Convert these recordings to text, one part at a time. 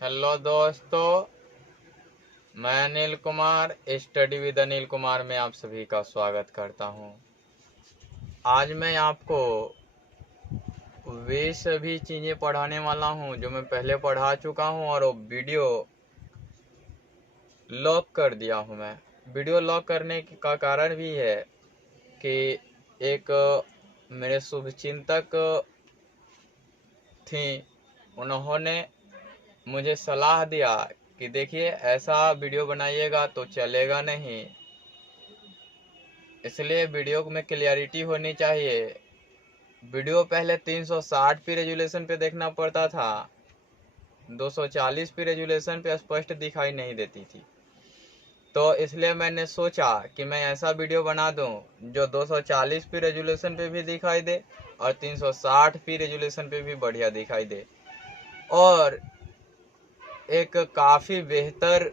Hello दोस्तों, मैं Anil Kumar study with Anil Kumar में आप सभी का स्वागत करता हूं। आज मैं आपको वे सभी चीज़ें पढ़ाने वाला हूं जो मैं पहले पढ़ा चुका हूं और वो वीडियो लॉक कर दिया हूं। मैं वीडियो लॉक करने का कारण भी है कि एक मेरे शुभचिंतक थी, उन्होंने मुझे सलाह दिया कि देखिए ऐसा वीडियो बनाइएगा तो चलेगा नहीं, इसलिए वीडियो में क्लियरिटी होनी चाहिए। वीडियो पहले 360p रेजुलेशन पे देखना पड़ता था, 240p रेजुलेशन पे स्पष्ट दिखाई नहीं देती थी। तो इसलिए मैंने सोचा कि मैं ऐसा वीडियो बना दूं जो 240p रेजुलेशन पे भी दिखाई दे और 360p रेजुलेशन पे भी बढ़िया दिखाई दे और एक काफ़ी बेहतर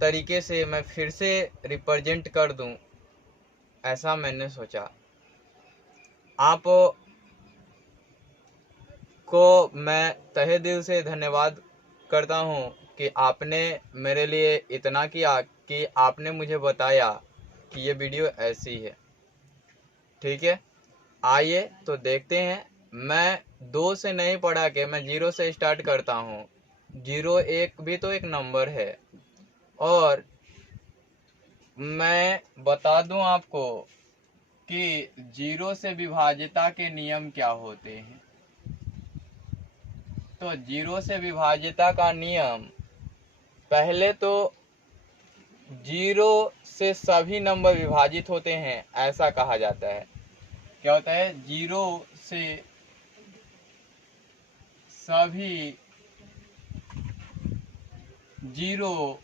तरीके से मैं फिर से रिप्रेजेंट कर दूं, ऐसा मैंने सोचा। आप को मैं तहे दिल से धन्यवाद करता हूं कि आपने मेरे लिए इतना किया कि आपने मुझे बताया कि ये वीडियो ऐसी है। ठीक है, आइए तो देखते हैं। मैं 2 से नहीं पढ़ा के मैं 0 से स्टार्ट करता हूं। 0 एक भी तो एक नंबर है और मैं बता दूं आपको कि 0 से विभाज्यता के नियम क्या होते हैं। तो 0 से विभाज्यता का नियम, पहले तो 0 से सभी नंबर विभाजित होते हैं ऐसा कहा जाता है। क्या होता है? 0 से सभी 0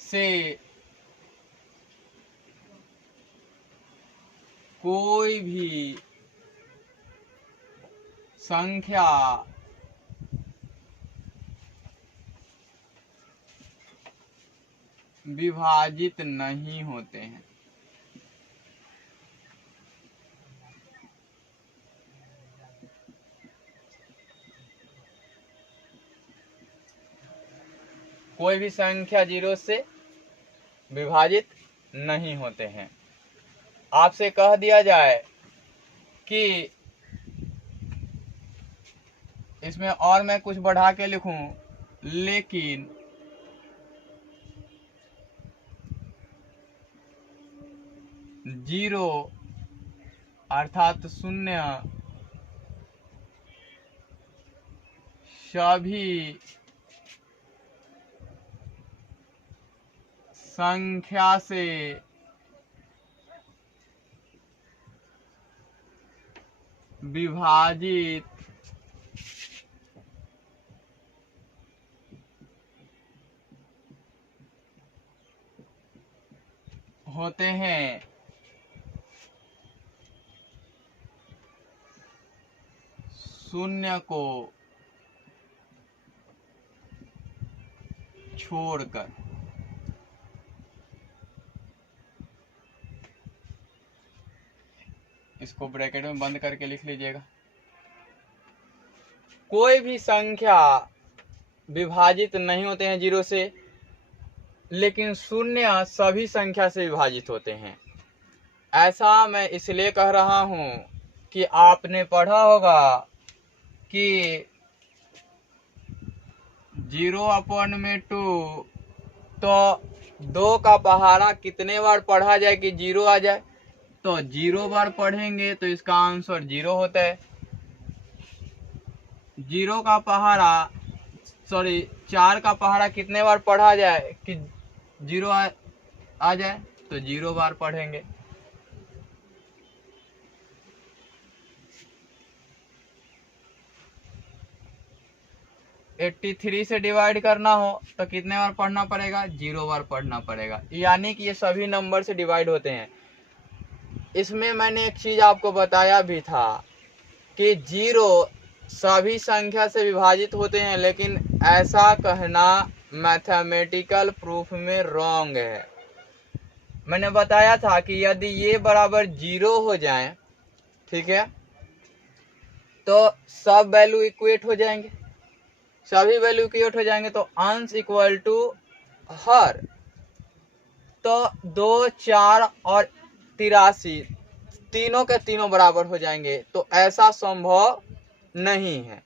से कोई भी संख्या विभाजित नहीं होते हैं। कोई भी संख्या 0 से विभाजित नहीं होते हैं। आपसे कह दिया जाए कि इसमें और मैं कुछ बढ़ा के लिखूं, लेकिन जीरो अर्थात शून्य सभी संख्या से विभाजित होते हैं। शून्य को छोड़कर। इसको ब्रैकेट में बंद करके लिख लीजिएगा। कोई भी संख्या विभाजित नहीं होते हैं 0 से, लेकिन शून्य सभी संख्या से विभाजित होते हैं। ऐसा मैं इसलिए कह रहा हूं कि आपने पढ़ा होगा कि 0/2 तो 2 का पहाड़ा कितने बार पढ़ा जाए कि 0 आ जाए? तो 0 बार पढ़ेंगे तो इसका आंसर 0 होता है। 0 का पहाड़ा 4 का पहाड़ा कितने बार पढ़ा जाए कि 0 आ जाए? तो 0 बार पढ़ेंगे। एट्टी 83 से डिवाइड करना हो तो कितने बार पढ़ना पड़ेगा? 0 बार पढ़ना पड़ेगा। यानी कि ये सभी नंबर से डिवाइड होते हैं। इसमें मैंने एक चीज आपको बताया भी था कि 0 सभी संख्या से विभाजित होते हैं, लेकिन ऐसा कहना मैथमेटिकल प्रूफ में रॉन्ग है। मैंने बताया था कि यदि ये बराबर 0 हो जाए, ठीक है, तो सब वैल्यू इक्वेट हो जाएंगे, सभी वैल्यू इक्वेट हो जाएंगे। तो अंश इक्वल टू हर, तो 2, 4 और 83 तीनों के तीनों बराबर हो जाएंगे। तो ऐसा संभव नहीं है।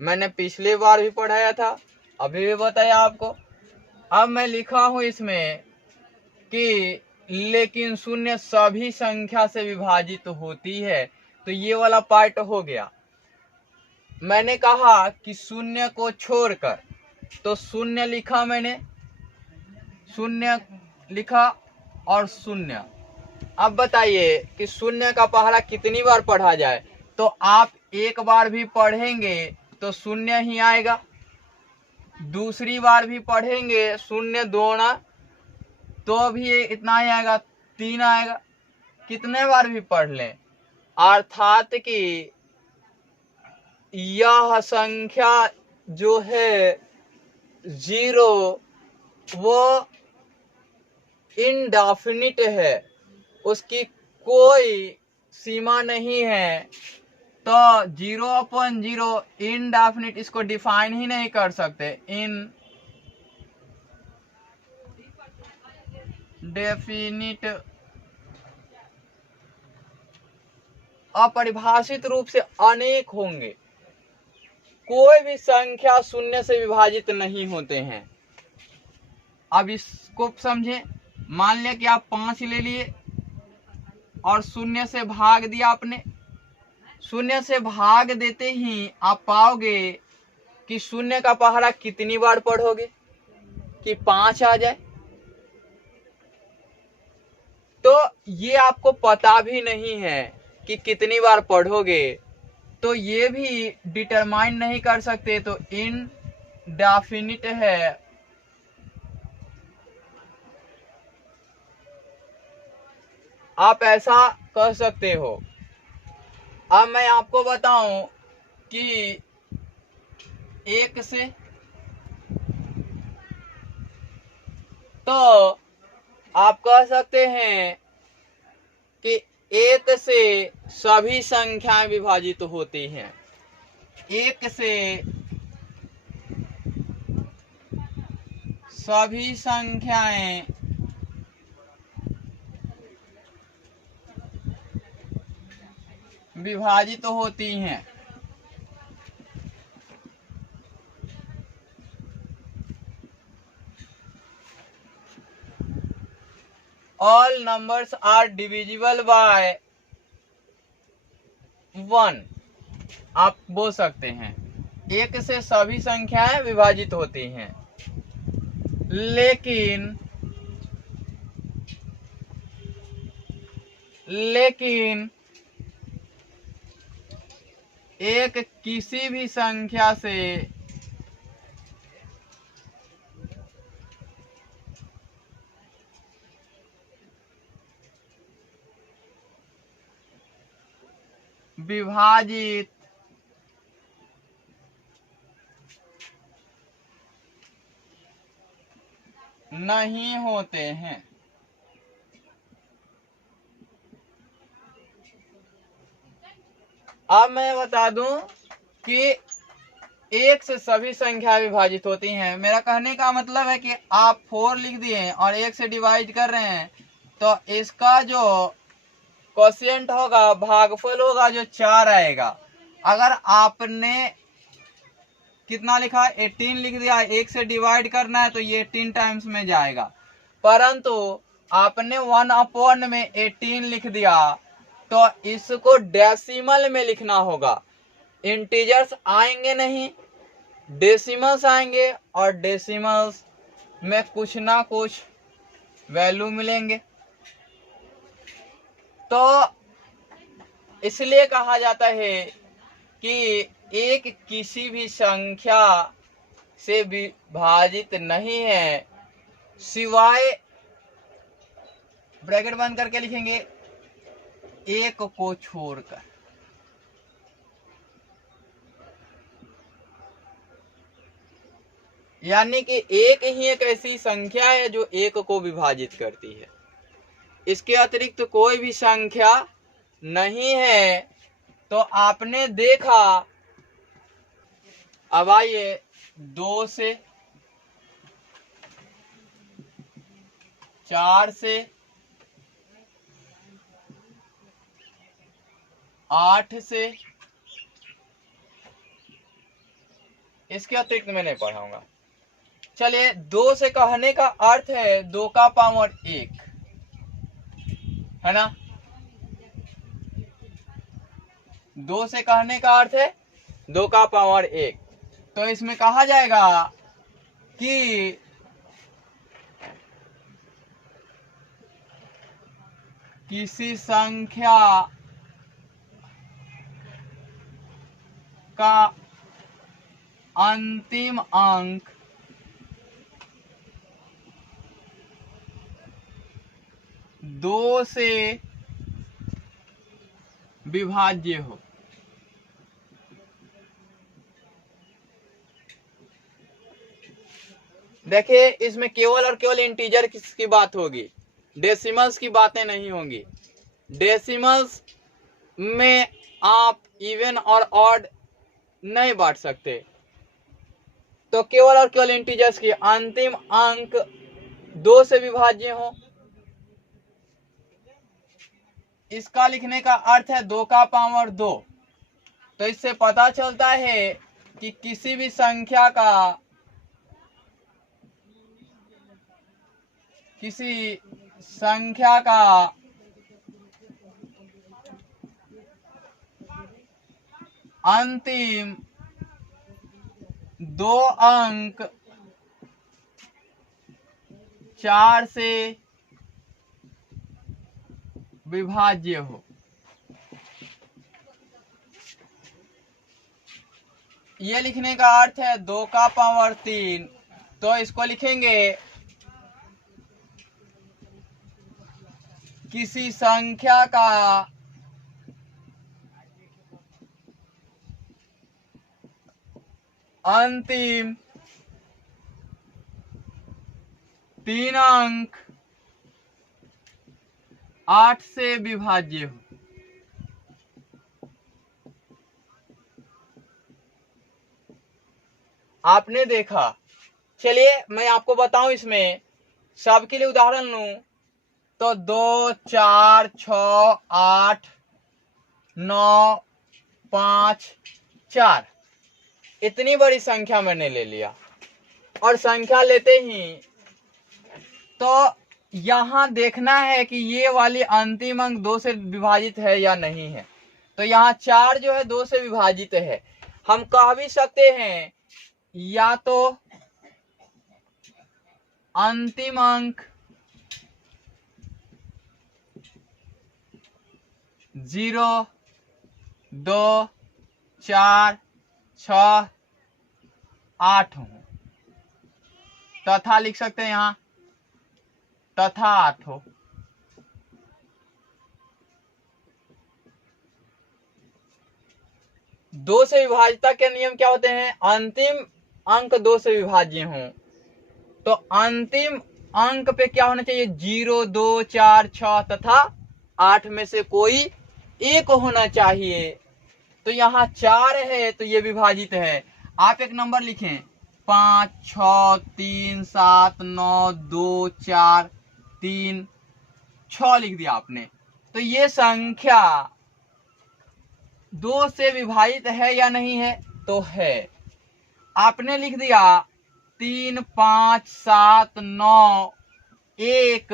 मैंने पिछली बार भी पढ़ाया था, अभी भी बताया आपको। अब मैं लिखा हूं इसमें कि लेकिन शून्य सभी संख्या से विभाजित होती है। तो ये वाला पार्ट हो गया। मैंने कहा कि शून्य को छोड़कर, तो शून्य लिखा मैंने, शून्य लिखा और शून्य। अब बताइए कि शून्य का पहला कितनी बार पढ़ा जाए। तो आप एक बार भी पढ़ेंगे तो शून्य ही आएगा, दूसरी बार भी पढ़ेंगे शून्य दोना तो भी इतना ही आएगा, 3 आएगा। कितने बार भी पढ़ लें, अर्थात कि यह संख्या जो है 0 वो इनडेफिनिट है, उसकी कोई सीमा नहीं है। तो 0/0 इनडेफिनिट, इसको डिफाइन ही नहीं कर सकते। इनडेफिनिट अपरिभाषित रूप से अनेक होंगे, कोई भी संख्या शून्य से विभाजित नहीं होते हैं। अब इसको समझें। मान लिया कि आप 5 ले लिए और शून्य से भाग दिया आपने। शून्य से भाग देते ही आप पाओगे कि शून्य का पहला कितनी बार पढ़ोगे कि 5 आ जाए। तो ये आपको पता भी नहीं है कि कितनी बार पढ़ोगे, तो ये भी डिटरमाइन नहीं कर सकते। तो इनडेफिनिट है। आप ऐसा कह सकते हो। अब मैं आपको बताऊं कि 1 से, तो आप कह सकते हैं कि 1 से सभी संख्याएं विभाजित होती हैं। 1 से सभी संख्याएं विभाजित होती हैं। All numbers are divisible by 1। आप बोल सकते हैं 1 से सभी संख्याएं विभाजित होती हैं, लेकिन एक किसी भी संख्या से विभाजित नहीं होते हैं। अब मैं बता दूं कि 1 से सभी संख्या विभाजित होती हैं। मेरा कहने का मतलब है कि आप 4 लिख दिए और 1 से डिवाइड कर रहे हैं, तो इसका जो क्वोशिएंट होगा, भागफल होगा, जो 4 आएगा। अगर आपने कितना लिखा, 18 लिख दिया, 1 से डिवाइड करना है तो ये 18 टाइम्स में जाएगा। परंतु आपने 1/, में 18 लिख दिया, तो इसको डेसिमल में लिखना होगा। इंटीजर्स आएंगे नहीं, डेसिमल्स आएंगे, और डेसिमल्स में कुछ ना कुछ वैल्यू मिलेंगे। तो इसलिए कहा जाता है कि एक किसी भी संख्या से विभाजित नहीं है, सिवाय, ब्रैकेट बंद करके लिखेंगे, 1 को छोड़कर। यानी कि एक ही एक ऐसी संख्या है जो 1 को विभाजित करती है। इसके अतिरिक्त कोई भी संख्या नहीं है तो आपने देखा, अब आइए 2 से, 4 से, 8 से, इसके अतिरिक्त मैं नहीं पढ़ाऊंगा। चलिए 2 से कहने का अर्थ है 2 का पावर 1, है ना। 2 से कहने का अर्थ है 2 का पावर 1। तो इसमें कहा जाएगा कि किसी संख्या का अंतिम अंक दो से विभाज्य हो। देखिए इसमें केवल और केवल इंटीजर की बात होगी, डेसिमल्स की बातें नहीं होंगी। डेसिमल्स में आप इवन और ऑड नहीं बांट सकते, तो केवल और केवल इंटीजर्स की अंतिम अंक 2 से विभाज्य हो। इसका लिखने का अर्थ है 2 का पावर 2। तो इससे पता चलता है कि किसी भी संख्या का अंतिम 2 अंक 4 से विभाज्य हो। ये लिखने का अर्थ है 2 का पावर 3। तो इसको लिखेंगे किसी संख्या का अंतिम 3 अंक 8 से विभाज्य हो। आपने देखा। चलिए मैं आपको बताऊं, इसमें सबके लिए उदाहरण लूं तो 2, 4, 6, 8, 9, 5, 4 इतनी बड़ी संख्या मैंने ले लिया। और संख्या लेते ही तो यहां देखना है कि ये वाली अंतिम अंक 2 से विभाजित है या नहीं है। तो यहाँ 4 जो है 2 से विभाजित है। हम कह भी सकते हैं या तो अंतिम अंक 0, 2, 4, 6, 8 हो, तथा लिख सकते हैं यहां तथा 8 हो। दो से विभाज्यता के नियम क्या होते हैं? अंतिम अंक 2 से विभाज्य हो तो अंतिम अंक पे क्या होना चाहिए? 0, 2, 4, 6 तथा 8 में से कोई एक होना चाहिए। तो यहाँ 4 है तो ये विभाजित है। आप एक नंबर लिखें 5, 6, 3, 7, 9, 2, 4, 3, 6 लिख दिया आपने। तो ये संख्या 2 से विभाजित है या नहीं है? तो है। आपने लिख दिया 3, 5, 7, 9, 1,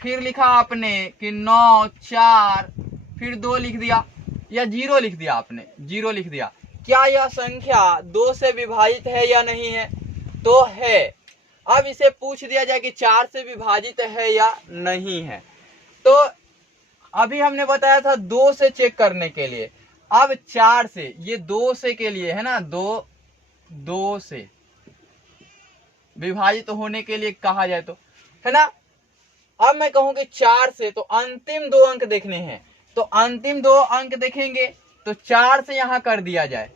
फिर लिखा आपने कि 9, 4, फिर 2 लिख दिया या 0 लिख दिया आपने, 0 लिख दिया। क्या यह संख्या 2 से विभाजित है या नहीं है? तो है। अब इसे पूछ दिया जाए कि 4 से विभाजित है या नहीं है। तो अभी हमने बताया था 2 से चेक करने के लिए। अब 4 से, ये 2 से के लिए है ना, 2 से विभाजित होने के लिए कहा जाए तो, है ना। अब मैं कहूं कि 4 से, तो अंतिम 2 अंक देखने हैं। तो अंतिम 2 अंक देखेंगे तो 4 से यहां कर दिया जाए,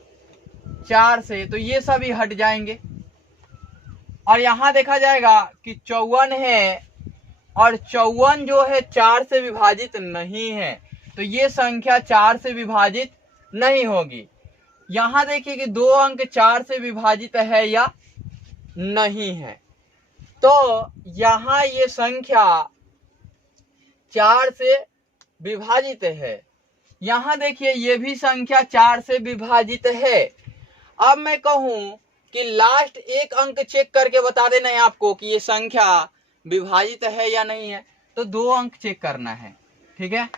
4 से, तो ये सभी हट जाएंगे। और यहां देखा जाएगा कि 54 है और 54 जो है 4 से विभाजित नहीं है। तो ये संख्या 4 से विभाजित नहीं होगी। यहां देखिए कि 2 अंक 4 से विभाजित है या नहीं है। तो यहां ये संख्या 4 से विभाजित है। यहां देखिए ये भी संख्या 4 से विभाजित है। अब मैं कहूं कि लास्ट एक अंक चेक करके बता देना है आपको कि ये संख्या विभाजित है या नहीं है, तो 2 अंक चेक करना है। ठीक है,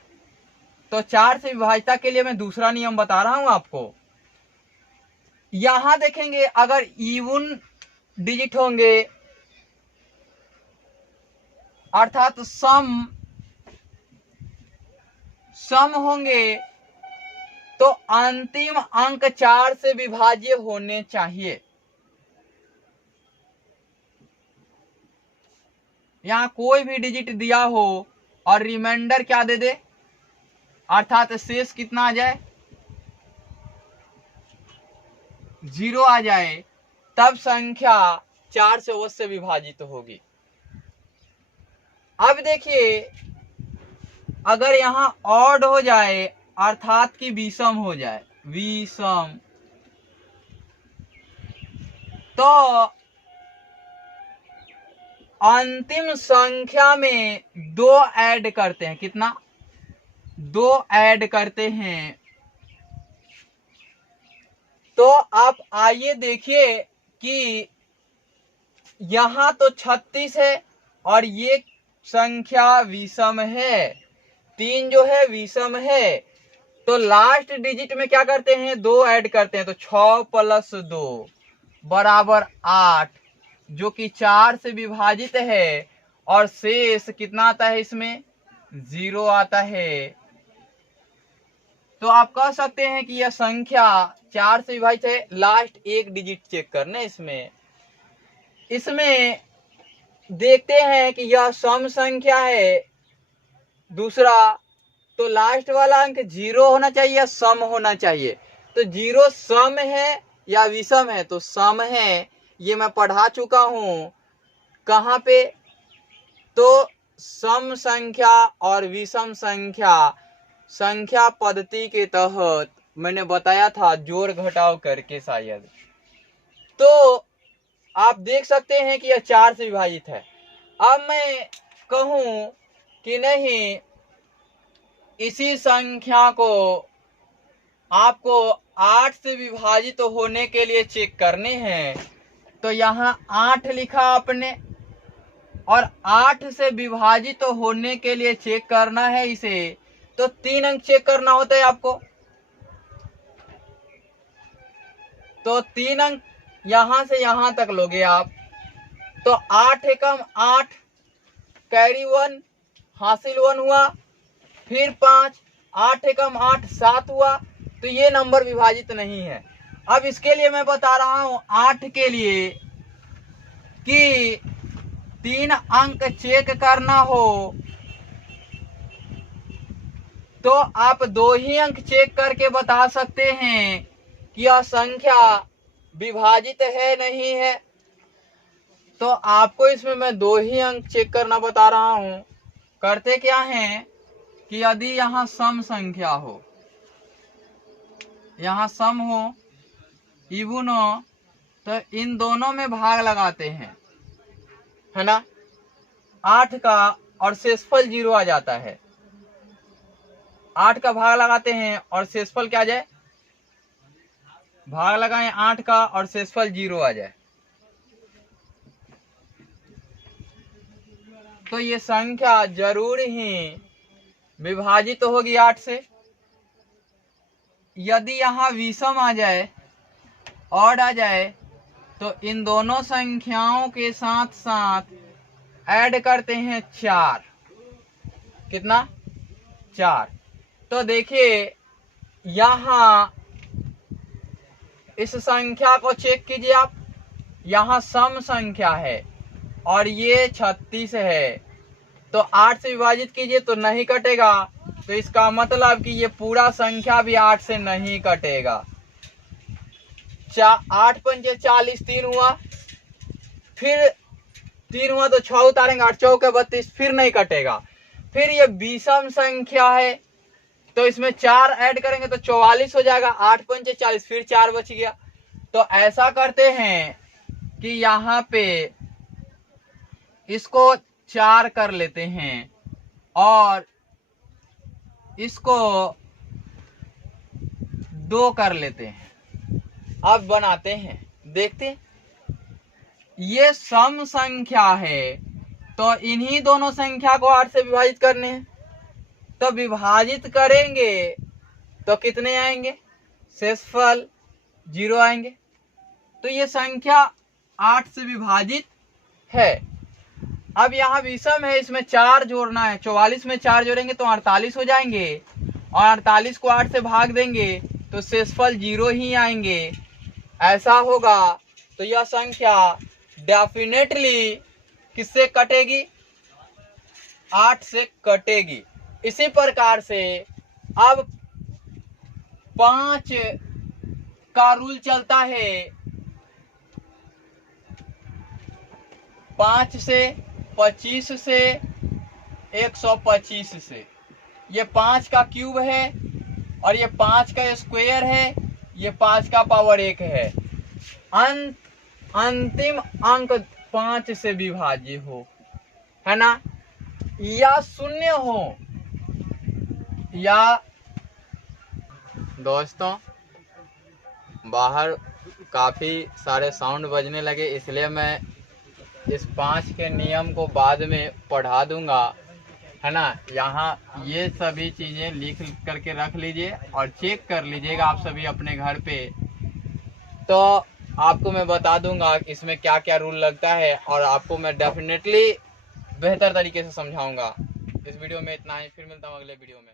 तो 4 से विभाजिता के लिए मैं दूसरा नियम बता रहा हूं आपको। यहां देखेंगे अगर इवन डिजिट होंगे अर्थात सम होंगे तो अंतिम अंक 4 से विभाज्य होने चाहिए। यहां कोई भी डिजिट दिया हो और रिमाइंडर क्या दे दे अर्थात शेष कितना आ जाए 0 आ जाए, तब संख्या 4 से अवश्य विभाजित होगी। अब देखिए अगर यहां ऑड हो जाए अर्थात कि विषम हो जाए, विषम, तो अंतिम संख्या में 2 ऐड करते हैं। कितना? 2 ऐड करते हैं। तो आप आइए देखिए कि यहां तो 36 है और ये संख्या विषम है, 3 जो है विषम है। तो लास्ट डिजिट में क्या करते हैं 2 ऐड करते हैं, तो 6 + 2 बराबर 8, जो कि 4 से विभाजित है और शेष कितना आता है इसमें 0 आता है। तो आप कह सकते हैं कि यह संख्या 4 से विभाजित है। लास्ट एक डिजिट चेक करना इसमें देखते हैं कि यह सम संख्या है। दूसरा, तो लास्ट वाला अंक 0 होना चाहिए या सम होना चाहिए। तो 0 सम है या विषम है, तो सम है। ये मैं पढ़ा चुका हूं कहां पे, तो सम संख्या और विषम संख्या पद्धति के तहत मैंने बताया था जोड़ घटाव करके शायद। तो आप देख सकते हैं कि यह 4 से विभाजित है। अब मैं कहूं कि नहीं, इसी संख्या को आपको 8 से विभाजित होने के लिए चेक करने हैं। तो यहां 8 लिखा आपने और 8 से विभाजित होने के लिए चेक करना है इसे, तो 3 अंक चेक करना होता है आपको। तो 3 अंक यहां से यहां तक लोगे आप, तो 8 एकम 8, कैरी 1 हासिल 1 हुआ, फिर 5, 8 एकम 8 7 हुआ। तो ये नंबर विभाजित नहीं है। अब इसके लिए मैं बता रहा हूं 8 के लिए कि 3 अंक चेक करना हो तो आप 2 ही अंक चेक करके बता सकते हैं कि यह संख्या विभाजित है नहीं है। तो आपको इसमें मैं 2 ही अंक चेक करना बता रहा हूं। करते क्या हैं कि यदि यहां सम संख्या हो, यहां सम हो, इवन हो, तो इन दोनों में भाग लगाते हैं, है ना, 8 का, और शेषफल 0 आ जाता है। 8 का भाग लगाते हैं और शेषफल क्या आ जाए, भाग लगाएं 8 का और शेषफल 0 आ जाए। तो ये संख्या जरूर ही विभाजित तो होगी 8 से। यदि यहां विषम आ जाए, ऑड आ जाए, तो इन दोनों संख्याओं के साथ साथ ऐड करते हैं 4। कितना? 4। तो देखिए यहां इस संख्या को चेक कीजिए आप, यहां सम संख्या है और ये 36 है। तो 8 से विभाजित कीजिए तो नहीं कटेगा, तो इसका मतलब कि ये पूरा संख्या भी 8 से नहीं कटेगा। 8 पंजे 40, 3 हुआ, फिर 3 हुआ तो 6 उतारेंगे, 8 चौके 32, फिर नहीं कटेगा। फिर ये विषम संख्या है, तो इसमें 4 ऐड करेंगे तो 44 हो जाएगा। 8 पंचे 40, फिर 4 बच गया। तो ऐसा करते हैं कि यहाँ पे इसको 4 कर लेते हैं और इसको 2 कर लेते हैं। अब बनाते हैं, देखते हैं। ये सम संख्या है तो इन्हीं दोनों संख्या को 8 से विभाजित करने हैं। तो विभाजित करेंगे तो कितने आएंगे? शेषफल 0 आएंगे। तो ये संख्या 8 से विभाजित है। अब यहाँ विषम है, इसमें 4 जोड़ना है। 44 में 4 जोड़ेंगे तो 48 हो जाएंगे और 48 को 8 से भाग देंगे तो शेषफल 0 ही आएंगे। ऐसा होगा तो यह संख्या डेफिनेटली किससे कटेगी? 8 से कटेगी। इसी प्रकार से अब 5 का रूल चलता है। 5 से, 25 से, 125 से। ये 5 का क्यूब है और ये 5 का स्क्वायर है, ये 5 का पावर 1 है। अंतिम अंक 5 से विभाज्य हो, है ना, या शून्य हो। या दोस्तों बाहर काफी सारे साउंड बजने लगे, इसलिए मैं इस 5 के नियम को बाद में पढ़ा दूंगा, है ना। यहाँ ये सभी चीजें लिख करके रख लीजिए और चेक कर लीजिएगा आप सभी अपने घर पे। तो आपको मैं बता दूंगा इसमें क्या क्या रूल लगता है और आपको मैं डेफिनेटली बेहतर तरीके से समझाऊंगा। इस वीडियो में इतना ही, फिर मिलता हूँ अगले वीडियो में।